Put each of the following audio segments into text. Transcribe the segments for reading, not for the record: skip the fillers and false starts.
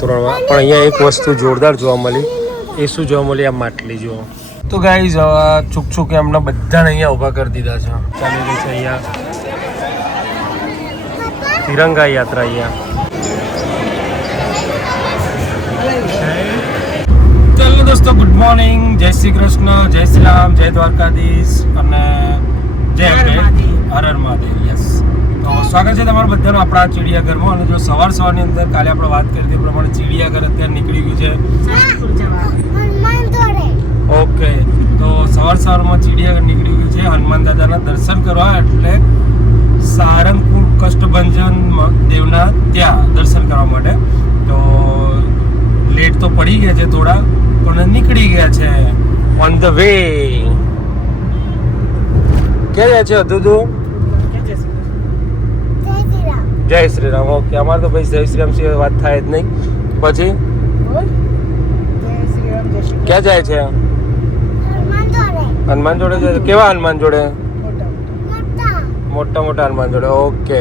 પણ અહીંયા એક વસ્તુ જોરદાર જોવા મળી. એ શું જોવા મળી? આ માટલી જુઓ. તો ગાઈઝ છૂક છૂક એમના બધાને અહીંયા ઊભા કરી દીધા છે. ચાલી રહી છે અહીંયા તિરંગા યાત્રા. અહીંયા ચાલો દોસ્તો, ગુડ મોર્નિંગ, જય શ્રી કૃષ્ણ, જય શ્રી રામ, જય દ્વારકાધીશ અને જય હર હર મહાદેવ. યસ, તો સ્વાગત છે તમારું બધાનું આપણા ચિડિયાઘરમાં. અને જો સવારની અંદર કાલે આપણે વાત કરી તે પ્રમાણે ચિડિયાઘર અત્યારે નીકળી ગયું છે. ઓકે, તો સવારમાં ચિડિયાઘર નીકળી ગયું છે હનુમાન દાદાના દર્શન કરવા. એટલે સારંગપુર કષ્ટભંજન દેવના ત્યાં દર્શન કરવા માટે. તો લેટ તો પડી ગયા છે થોડા, પણ નીકળી ગયા છે. On the way. ક્યાં જાય છે અધુદુ? જય શ્રી રામ. ઓકે, અમારે તો ભાઈ જય શ્રી રામ સિવાય વાત થાય જ નહીં. પછી ક્યાં જાય છે? હનુમાન જોડે જાય. કેવા હનુમાન જોડે? મોટા મોટા હનુમાન જોડે. ઓકે,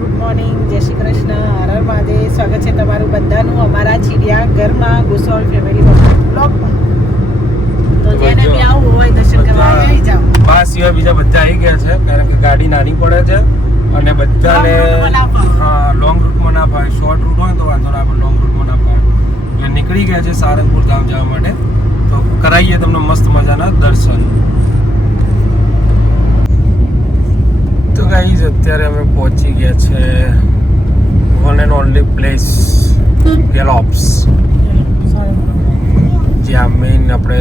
ગુડ મોર્નિંગ, જય શ્રી કૃષ્ણ, હર હર મહાદેવ. સ્વાગત છે તમારું બધાનું અમારા ચિડિયાઘરમાં ગોસ્વામી ફેમિલી બ્લોગમાં. તો જેને બી આવું હોય દર્શન કરવા આવી જાઓ. બા સિવાય બીજા બધા આવી ગયા છે, કારણ કે ગાડી નાની પડે છે અને બધાને હા લોંગ રૂટમાં ના પાય. શોર્ટ રૂટ હોય તો વાંધો ના, આપણે લોંગ રૂટમાં ના પાય. એટલે નીકળી ગયા છે સારંગપુર ગામ જવા માટે. તો કરાવીએ તમને મસ્ત મજાના દર્શન. તો ગાઈઝ અત્યારે અમે પહોંચી ગયા છે one and only place Galops, જ્યાં મેઇન આપણે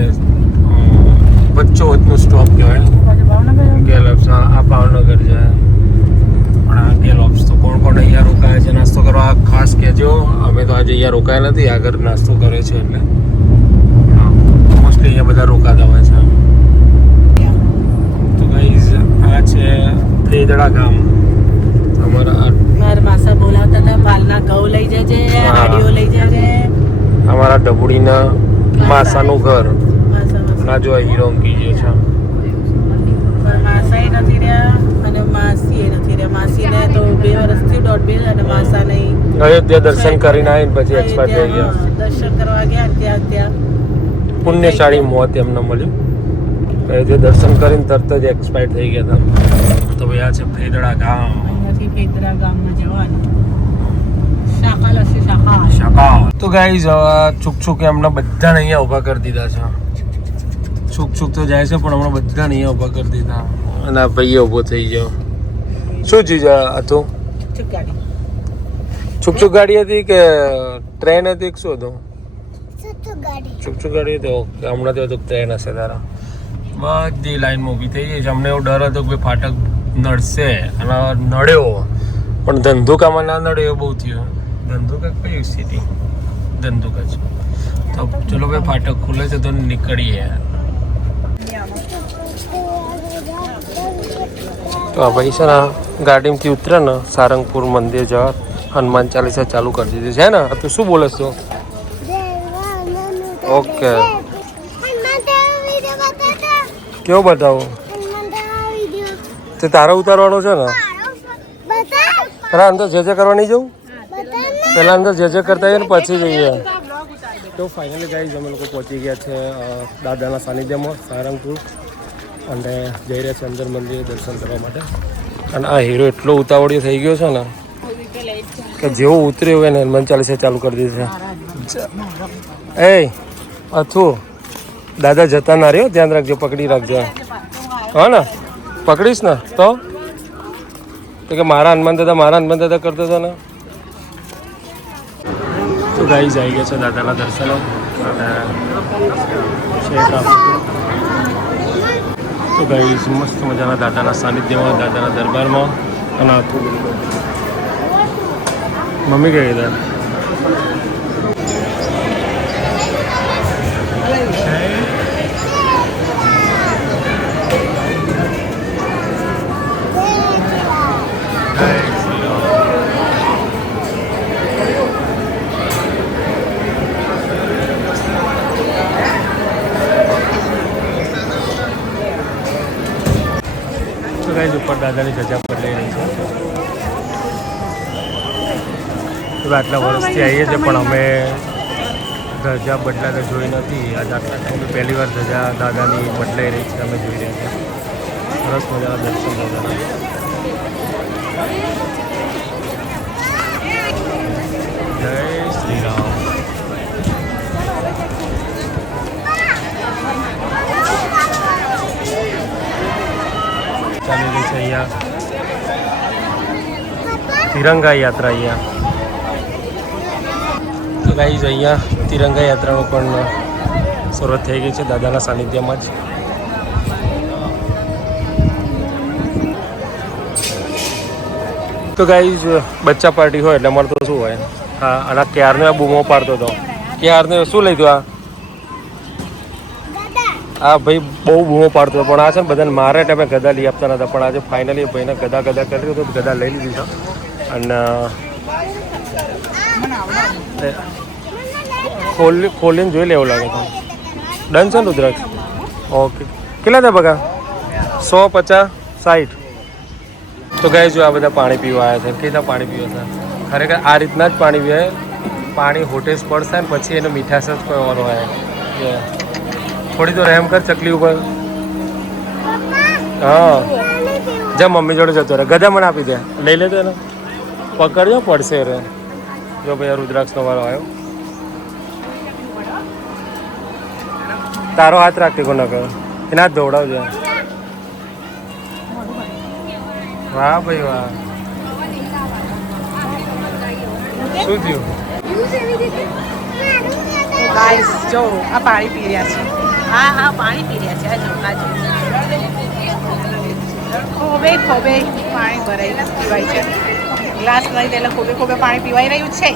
વચ્ચોવચનું સ્ટોપ કહેવાય ગેલોપ્સ. આ ભાવનગર છે, પણ આ ગેલોપ્સ. તો કોણ કોણ અહીંયા રોકાય છે નાસ્તો કરવા ખાસ કહેજો. અમે તો આજે અહીંયા રોકાયા નથી, આગળ નાસ્તો કરે છે એટલે મોસ્ટલી અહીંયા બધા રોકાતા હોય છે. તો ગાઈઝ આ છે ફેદડા ગામ. મારા માસા બોલાવતા હતા પાલના ઘઉં લઈ જજે, હાડીઓ લઈ જજે. અમારા ડબુડીના માસાનું ઘર. ના જો હીરોંગી જે છે. માસા નથી રહ્યા અને માસી નથી રહ્યા. માસીને તો 2 વર્ષથી 1.5 અને માસા નહીં. અયોધ્યા દર્શન કરીને આવીને પછી એક્સપાયર થઈ ગયા. દર્શન કરવા ગયા ત્યાં પુણ્યશાળી મોત એમને મળ્યું. અયોધ્યા દર્શન કરીને તરત જ એક્સપાયર થઈ ગયા હતા. તો ભાઈ આ છે ફેદડા ગામ. અહીંયાથી ફેદડા ગામમાં જવાનું. શાકા. તો ગાઈઝ છૂક છૂક એમના બધાને અહીંયા ઊભા કરી દીધા છે. છૂક છૂક તો જાય છે, પણ હમણાં બધાને અહીંયા ઊભા કરી દીધા. અને આ ભાઈએ ઊભો થઈ ગયો. શું ચીજ હતું? છૂક છૂક ગાડી હતી કે ટ્રેન હતી કે શું હતું? છૂક છૂક ગાડી હતી. ઓકે, હમણાં તો હતું ટ્રેન હશે તારા. બધી લાઈનમાં ઊભી થઈ ગઈ છે. અમને એવો ડર હતો કે ફાટક નડશે, અને નડ્યો. પણ ધંધુકામાં ના નડ્યો એવું બહુ થયું. ધંધુકા કઈ સિટી? ધંધુકા છે. તો ચલો ભાઈ, ફાટક ખુલે છે તો નીકળીએ. તો આ ભાઈ છે ને ગાડીમાંથી ઉતરે ને સારંગપુર મંદિર જવા હનુમાન ચાલીસા ચાલુ કરી દીધી છે ને. તું શું બોલે છો? ઓકે, કેવો બતાવો? તે તારા ઉતારવાનો છે ને? તારા અંદર જે જે કરવા નહીં જવું? પહેલાં અંદર જે જે કરતા આવીએ ને પછી જઈએ. તો ફાઇનલી ગાઈઝ અમે લોકો પહોંચી ગયા છે દાદાના સાનિધ્યમાં સારંગપુર, અને જઈ રહ્યા છે અંદર મંદિરે દર્શન કરવા માટે. અને આ હીરો એટલો ઉતાવળિયો થઈ ગયો છે ને કે જેવો ઉતર્યો હોય ને હનુમાન ચાલીસા ચાલુ કરી દીધી છે. એ અથું દાદા જતા ના રહ્યો, ધ્યાન રાખજો, પકડી રાખજો. હા ને, પકડીશ ને તો કે મારા હનુમાન દાદા કરતો હતો ને. તો ગાઈઝ આવી ગયા છે દાદાના દર્શનો. અને તો ગાઈઝ મસ્ત મજાના દાદાના સાનિધ્યમાં, દાદાના દરબારમાં. અને મમ્મી કઈ હતા? ઉપર દાદાની ધજા પકડાઈ રહી છે. આટલા વર્ષથી આવીએ છીએ પણ અમે ધજા બદલાતે જોઈ નથી. આજે આટલા ટાઈમે પહેલી વાર ધજા દાદાની બદલાઈ રહી છે અમે જોઈ રહ્યા છીએ. સરસ મજાના દર્શન દાદાના. જય શ્રી રામ. ચાલી રહી છે અહીંયા તિરંગા યાત્રા. અહીંયા તો ગાઈઝ અહીંયા તિરંગા યાત્રાનો પણ શરૂઆત થઈ ગઈ છે દાદાના સાનિધ્યમાં જ. તો ગાઈઝ બચ્ચા પાર્ટી હોય એટલે અમારે તો શું હોય. હા અને ક્યારનો આ બૂમો પાડતો હતો. ક્યારનો શું લઈ ગયો આ ભાઈ બહુ બૂમો પાડતો હતો પણ આ છે ને બધાને મારે એટલે અમે ગદા લઈ આપતા નતા. પણ આજે ફાઇનલી ભાઈને ગદા કરી તો ગદા લઈ લીધી છે. અને ખોલીને જોઈ લે એવું લાગે તો. ડન છે ને રુદ્રાક્ષ? ઓકે કેટલા હતા બગા? 150 60. તો ગાય જો આ બધા પાણી પીવા આવ્યા છે. કેટલા પાણી પીવા છે ખરેખર આ રીતના જ પાણી પીવાય. પાણી હોટેસ પડશે ને પછી એનો મીઠાશ જ કહેવાનો હોય. થોડી તો રહેમ કર ચકલી ઉપર. હા જા મમ્મી જોડે જતો રહે. ગધા મને આપી દે. લઈ લેતો એને પકડજો પડશે રે. જો ભાઈ રુદ્રાક્ષનો વારો આવ્યો. તારો હાથ રાખતી કોને કહ્યું એના હાથ દોડાવજો. વાહ ભાઈ વાહ. શું થયું? ગાઈસ જો આ પાણી પી રહ્યા છે. હા પાણી પી રહ્યા છે. આ જો ખોબે પાણી ભરાઈને પીવાય છે. ગ્લાસ લઈ એટલે ખોબે પાણી પીવાઈ રહ્યું છે.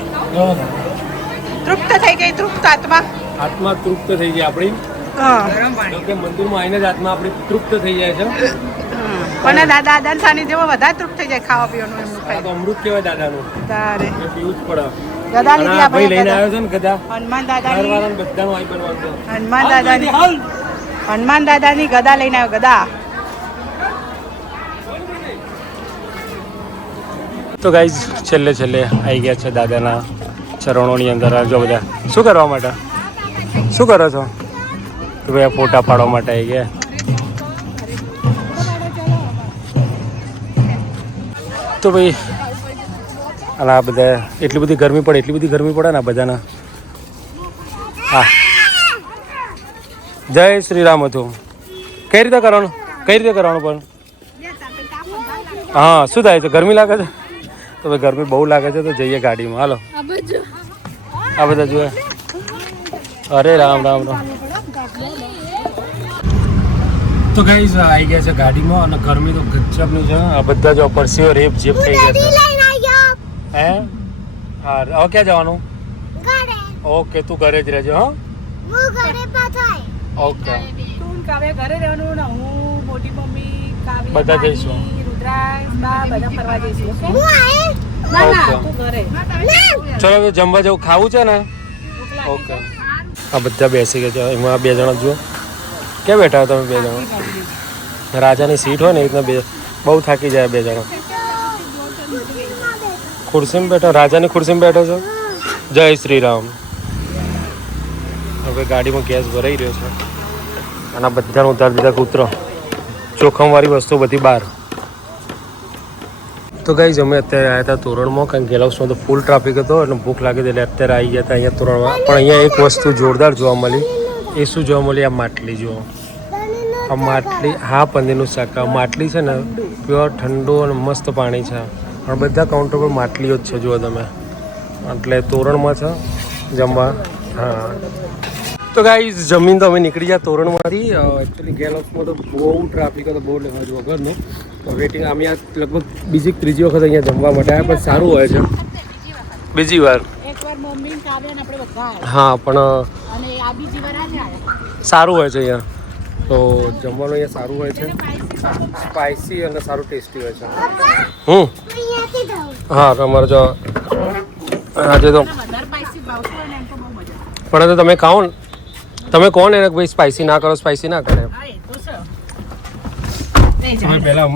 તૃપ્ત થઈ ગઈ. તૃપ્ત આત્મા તૃપ્ત થઈ જાય આપણી. મંદિરમાં આવીને જ આત્મા આપણી તૃપ્ત થઈ જાય છે. પણ દાદા સાનિધ્યમાં વધારે તૃપ્ત થઈ જાય ખાવા પીવાનું. એમનું ખાઈ તો અમૃત કહેવાય દાદાનું. તારે પીવું જ પડે. ગદા લીધી આપણે. ભાઈ લઈને આવ્યો છે ને ગદા. હનુમાન દાદાની બધાનું આઈ બનવાનું છે. હનુમાન દાદાની ગદા લઈને આવ્યો. ગદા. તો ગાઈઝ છેલ્લે આવી ગયા છે દાદાના ચરણોની અંદર. જો બધા શું કરવા માટે? શું કરો છો? તો ભાઈ આ ફોટા પાડવા માટે આવી ગયા. તો ભાઈ અને આ બધા એટલી બધી ગરમી પડે ને આ બધાના. હા જય શ્રી રામ હતું. કઈ રીતે કરવાનું પણ? હા શું થાય છે? ગરમી લાગે છે? તો ભાઈ ગરમી બહુ લાગે છે તો જઈએ ગાડીમાં. હાલો આ બધા જુએ. અરે રામ. તો ગાઈઝ આવી ગયા છે ગાડીમાં અને ગરમી તો ગજબની છે. આ બધા જો પરસીઓ રેપ જેપ થઈ ગયા છે. હે હા હવે ક્યાં જવાનું? ઓકે તું ઘરે જ રહેજો. હા ઓકે ઘરે રહેવાનું ને હું મોટી મમ્મી બધા જઈશું. બધા ફરવા જઈશું. ચલો હવે જમવા જવું ખાવું છે ને. ઓકે આ બધા બેસી ગયા છે. એમાં 2 જણા જુઓ ક્યાં બેઠા તમે 2 જણા. રાજાની સીટ હોય ને એ રીતના બહુ થાકી જાય 2 જણા. ખુરશીમાં બેઠા. રાજાની ખુરશીમાં બેઠો છો. જય શ્રી રામ. હવે ગાડીમાં ગેસ ભરાઈ રહ્યો છે અને બધાને ઉતારી દીધા. ઉતરો. જોખમવાળી વસ્તુ બધી બહાર. તો ગાઈઝ અમે અત્યારે આવ્યા હતા તોરણમાં. કારણ કે ગેલાઉસમાં તો ફૂલ ટ્રાફિક હતો અને ભૂખ લાગી હતી એટલે અત્યારે આવી ગયા હતા અહીંયા તોરણમાં. પણ અહીંયા એક વસ્તુ જોરદાર જોવા મળી. એ શું જોવા મળી? આ માટલી જુઓ. આ માટલી હા પનીરનું શાક. આ માટલી છે ને પ્યોર ઠંડુ અને મસ્ત પાણી છે. પણ બધા કાઉન્ટર પર માટલીઓ જ છે જુઓ તમે. એટલે તોરણમાં છે જમવા. હા તો ગાઈઝ જમીન તો અમે નીકળી ગયા તોરણમાંથી. એકચ્યુઅલી ગેલાઉસમાં તો બહુ ટ્રાફિક હતો, બહુ લેવા વગરનું. તો વેટિંગ અમે આ લગભગ બીજી ત્રીજી વખત અહીંયા જમવા માટે આવ્યા. પણ સારું હોય છે. બીજી વાર હા પણ સારું હોય છે અહીંયા. તો જમવાનું અહીંયા સારું હોય છે. સ્પાઇસી અને સારું ટેસ્ટી હોય છે. હા તમારે જો આજે તો પણ તમે ખાઓ ને. તમે કોણ એને ભાઈ સ્પાઇસી ના કરો? સ્પાઇસી ના કરે. તમે પહેલાં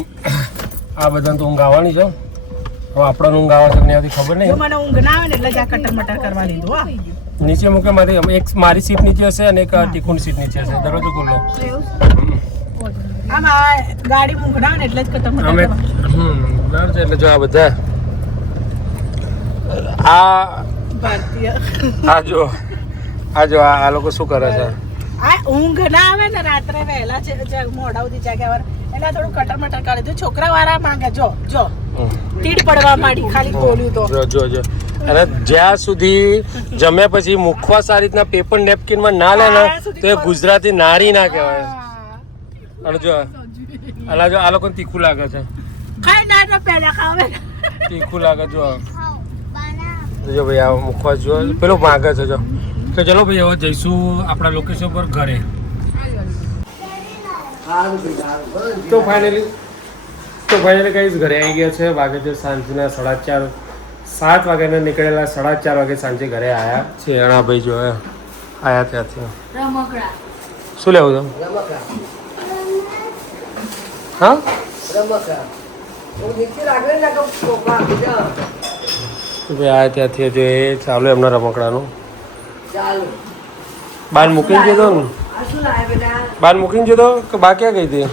આ બધાને તો ઊંઘ આવવાની છે. હવે આપણને ઊંઘ આવે છે કે નહીં આવતી ખબર જો નહીં. મને ઊંઘ ના આવે ને એટલે જ આ કટર મટર કરવા લીધું હા. નીચે મૂકે એક મારી સીટ નીચે હશે અને એક ટીકુની સીટ નીચે હશે. દરવાજો ખુલ્લો. આમ આ ગાડી ઊંઘ ના આવે ને એટલે જ કટર મટર અમે કરવા. બરાબર છે. એટલે જો આ બધા આ ભારતીય આ લોકો શું કરે છે? આ ઊંઘ ના આવે ને રાત્રે વહેલા છે મોડા સુધી જાગ્યા વાર એટલે થોડું કટર મટર કરી દીધું. છોકરા વાળા માંગે જો તીડ પડવા માંડી ખાલી બોલ્યું તો. જો અને જ્યાં સુધી જમ્યા પછી મુખવા સારી રીતના પેપર નેપકિનમાં ના લે ને તો એ ગુજરાતી નારી ના કહેવાય. અને જો આ લોકોને તીખું લાગે છે. ખાઈ ના તો પેલા ખાવે તીખું લાગે જો ભાઈ આ મુખવા જો પેલું માંગે છે જો. તો ચલો ભાઈ હવે જઈશું આપણા લોકેશન પર ઘરે. તો ફાઇનલી કઈ ઘરે આવી ગયા છે. વાગે છે સાંજના 4:30. 7 વાગ્યાના નીકળેલા 4:30 વાગે સાંજે ઘરે આવ્યા છે. ભાઈ જો આવ્યા ત્યાંથી. શું લેવું તો? હા ભાઈ આ ત્યાંથી હજુ એ ચાલુ એમના રમકડાનું. બાર મૂકીને જતો ને બાર મૂકીને જતો કે બા ક્યાં ગઈ હતી?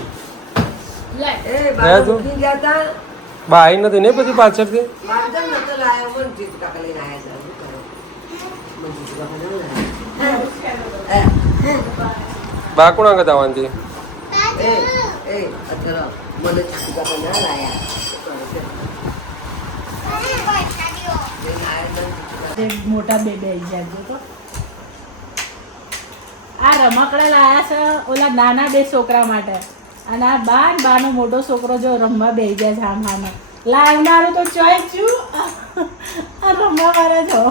બા આવી નથી ને પછી પાછળથી બા કોણ આગળ આવવાની? મોટા બે જાજો તો આ રમકડા લાયા છે ઓલા નાના બે છોકરા માટે અને આ બાનો મોટો છોકરો જો રમવા બેસી જાય છે આમ આમાં લાવનારું તો ચોય છું આ રમવા વાળા જો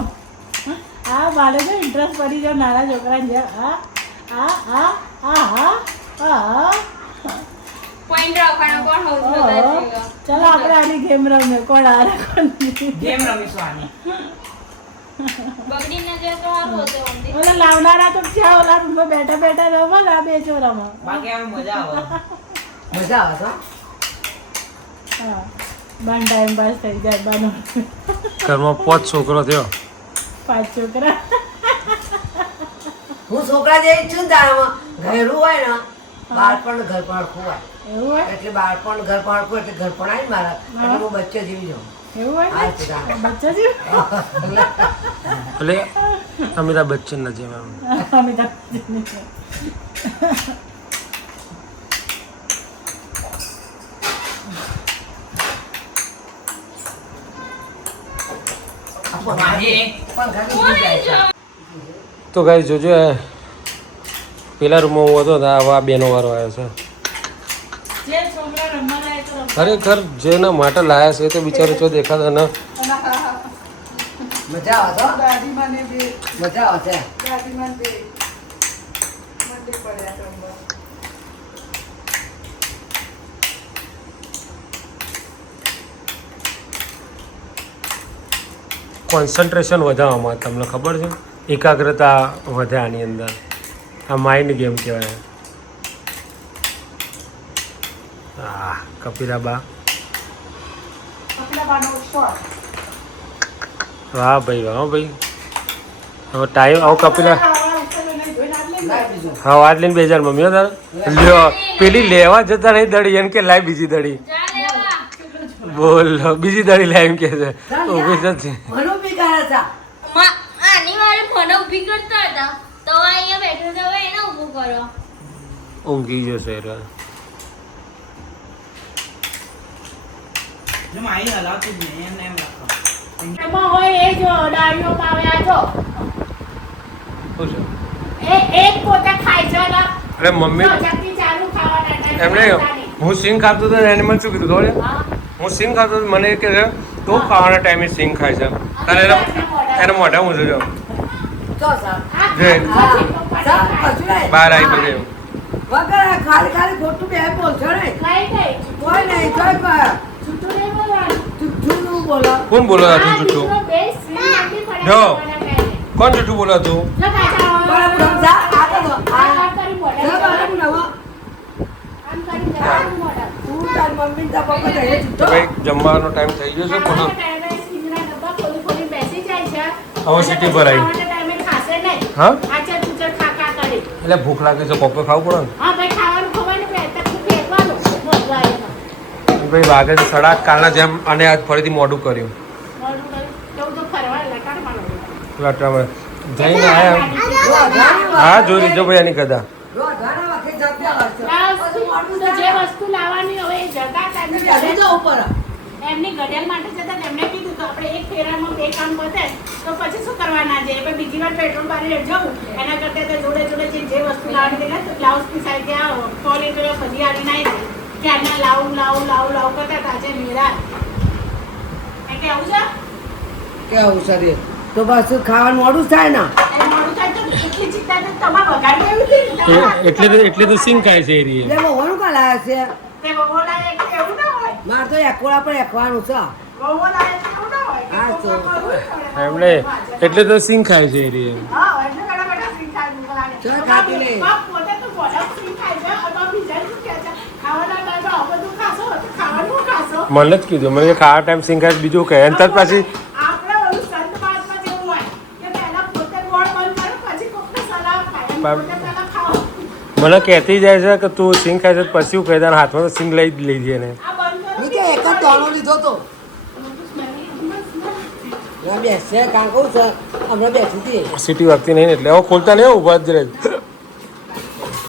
આ બાને જો ઇન્ટરેસ્ટ પડી જો નાના છોકરાને જે આ આ આ આ આ આ પોઈન્ટ રાખવાનો કોણ હોઉસ વધારે ચલો આપણે આની ગેમ રમીએ. કોણ હારે કોણ ગેમ રમીશું આની. બગડીને જે તો હારું હતો ઓમદી ઓલા લાવનારા તો ક્યાં ઓલા રૂમમાં બેઠા બેઠા રમો ને આ બે જો રમો. બાકી આમ મજા આવે. હા બાન ટાઈમ પાસ થઈ જાય બાનો ઘરમાં 5 છોકરો થયો. 5 છોકરા હું છોકરા જેવી છું ને તારામાં ઘરું હોય ને બાળપણ ઘર પણ હોય એવું હોય એટલે બાળપણ ઘર પણ એટલે ઘર પણ આવી મારા એટલે હું બચ્ચો જેવી જાઉં. એવું હોય આ છે તારા. બચ્ચા છે એટલે અમિતાભ બચ્ચન ના જેમ એમ. અમિતાભ બચ્ચન છે. પણ ઘર જાય છે. તો ગાઈ જોજો પેલા રૂમમાં હું હતો ને આ બેનો વારો આવ્યો છે. જે છોકરા રમવા લાયક તો રમવા. ખરેખર જેના માટે લાયા છે એ તો બિચારો જો દેખાતા ને મજા આવે તો દાદીમાને બે મજા આવે છે. દાદીમાને બે મંદિર પડ્યા છે રમવા. કોન્સન્ટ્રેશન વધે આમાં. તમને ખબર છે એકાગ્રતા વધે આની અંદર. આ માઇન્ડ ગેમ કહેવાય. હા કપિલાબા કપિલાબાનો શોટ. વાહ ભાઈ વાહ ભાઈ. હવે ટાઈમ આવો કપિલા હા વાત લઈને 2000 મમ્મી હો તારે લ્યો પેલી લેવા જતા નહીં દડી એમ કે લાય બીજી દડી જા લેવા બોલ બીજી દડી લાય એમ કે છે ઊભી નથી. મને બી કરે છે. આની વારે મને ઊભી કરતા હતા તો અહીંયા બેઠો તો હવે એને ઊભું કરો ઊંઘી જશે રે. જો માઈ હલાવતું જ નહીં એમને એમ રાખો. એમાં હોય એ જો ડાળીઓમાં આવે આ જો શું છે? એક પોતા ખાય છે ને અરે મમ્મી જો ચટણી ચાલુ ખાવાના એમને હું સિંગ ખાતો હતો ને એને મને શું કીધું ખબર છે? હું સિંગ ખાતો હતો મને કે છે તો ખાવાના ટાઈમે સિંગ ખાય છે તારે એને મોઢા હું જોજો તો સર જે સર કશું નહીં. બહાર આવી બધે વગર આ ખાલી ખાલી ખોટું બે બોલશો નહીં. ખાઈ ગઈ કોઈ નહીં કોઈ છૂટું નહીં બોલવાનું. જુઠ્ઠું નું બોલો. કોણ બોલો આ હતું જૂઠું? દીકરો બે સિંહ નથી પડે જો. ખાવાના ટાઈમે. કોણ જૂઠું બોલો હતું? જો કાકા બરાબર સમજા આ તો આ કરી મોઢા. બરાબર નવો આમ કરી જવાનું મોઢા. તું તાર મમ્મી ને તારા પપ્પા ઘરે તો ભાઈ જમવાનો ટાઈમ થઈ ગયો છે પૂનમ ટાઈમે સિંગના ડબ્બા ખોલી ખોલી બેસી જાય છે. હવે સીટી પર આવી. ખાવાના ટાઈમે ખાશે નહીં. હા આચર તુચર ખા કરે. એટલે ભૂખ લાગે છે પપ્પા ખાવું પડે હા ભાઈ ખાવાનું ખવાનું બે તક ફેંકવાનું મોઢવા એમાં. ને ભાઈ વાગે છે 8:30 કાલના જેમ અને આજ ફરીથી મોડું કર્યું મોઢું કરી જવું તો ફરવા લટાર મારવાનું. લાટામાં જઈને આયા હા જોઈ લીધો ભાઈ આની કદા ઘણા વખત જગ્યા હશે. તો જે વસ્તુ લાવવાની હવે એ જગા જલ્દી કાઢી તો ઉપર એમની ઘડિયાળ માટે જતા એમને કીધું તો આપણે એક ફેરામાં બે કામ પતે તો પછી શું કરવાના છે પછી બીજી વાર પેટ્રોલ બારી જવું એના કરતા તો જોડે જોડે જે વસ્તુ લાવવાની છે તો બ્લાઉઝ ની સાઈડ ત્યાં કોલેજ બધી આવી નાઈ ત્યારના લાવું કરતા તાજે મેરા એ કે આવું છે કેવું સર તો બસ ખાવાનું મોડું જ થાય ને એ મોડું થાય તો એટલી ચિંતા તો તમારે વગાડ કેવું એટલે તો સિંગ ખાય છે એ રહી એટલે બહુ કા લાવે છે તે બોલાય કે એવું ના હોય મારે તો એકોડા પર એકવાનું છે બોલાય કે એવું ના હોય હા, તો. એમણે એટલે તો સિંગ ખાય છે એ રહી હા એટલે ઘણા બધા સિંગ ખાય બોલાય ચાલ ખાતી લે. બાપ પોતે તો બોલા સિંગ ખાય છે અને બીજા શું કહે છે ખાવાના ટાઈમે આ બધું ખાશો તો ખાવાનું ખાશો મને જ કીધું મને ખાવા ટાઈમ સિંગ ખાય બીજું કહે અને તરત પાછી આપણે ઓલું સંત મહાત્મા જેવું હોય કે પહેલા પોતે ગોળ બંધ કરો પછી કોકને સલાહ ખાય એમ બાપ. પોતે પહેલા ખાઓ મને કહેતી જાય છે કે તું સિંગ ખાય છે તો પછી હું કહી દઉં હાથમાં તો સિંગ લઈ જ લઈ ને આ બંધ કરો નહીં કે એક જ દાણો લીધો તો ના બેસે કાં કહું છે હમણાં બેસી હતી સીટી વાગતી નહીં ને એટલે હવે ખોલતા નહીં ઉભા જ રહે